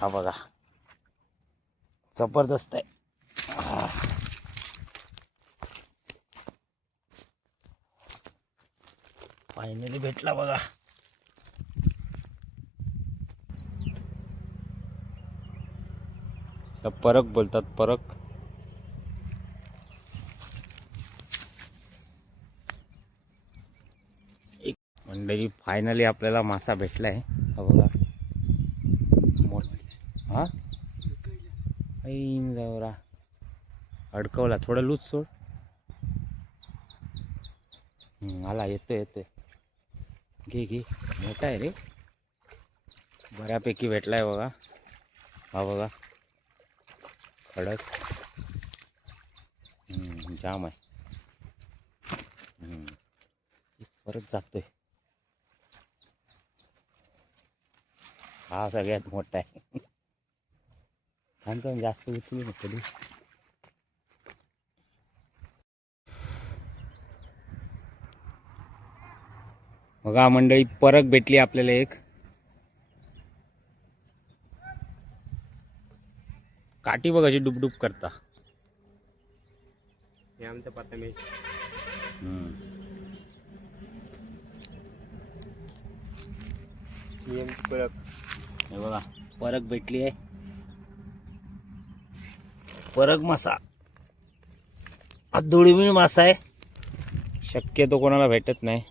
हा बघा. जबरदस्त आहे. फायनली भेटला बघा. परक बोलतात परक. एक मंडळी फायनली आपल्याला मासा भेटला हा बघा. हा? ऐन जावरा अडकवला थोडं लूज सोड. आला येतोय येतोय. घे घे. मोठा आहे रे. बऱ्यापैकी भेटलाय बघा. हा बघा. खडस. जाम आहे. परत जातोय. हा सगळ्यात मोठा आहे. आणि पण जास्त उचलू कधी बघा मंडळी परत भेटली आपल्याला एक. काठी बघ अशी डुबडुब करता. हे आमचं प्रथमेश. ही हे बघा परक भेटली आहे. परग मासा. हा दुर्मिळ मासा आहे. शक्यतो कोणाला भेटत नाही.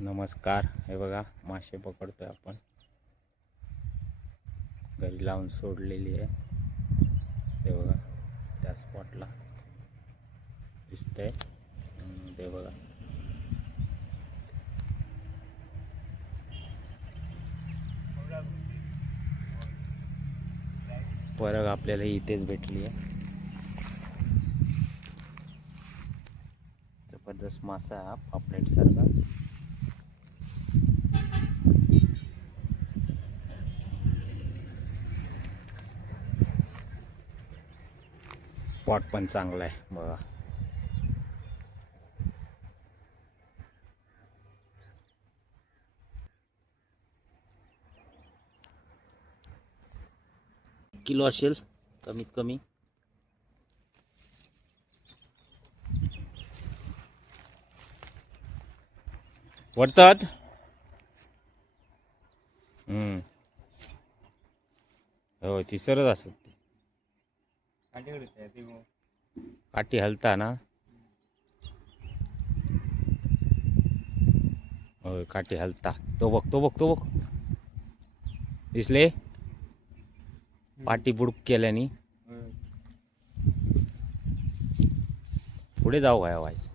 नमस्कार. हे बघा मासे पकडतोय आपण. घरी लावून सोडलेली आहे. ते बघा त्या स्पॉटला दिसतंय. ते बघा. परग आपल्याला इथेच भेटली आहे. जबरदस्त मासा हा पापलेट सारखा. स्पॉट पण चांगला आहे बघा. किलो असेल कमीत कमी. वाटतात हम्म. हो तिसरच असत ती काठी हलता ना? होय काठी हलता. तो बघ तो बघ तो बघ. दिसले? पाठी बुडूक केल्याने. पुढे जाऊ काय व्हायचं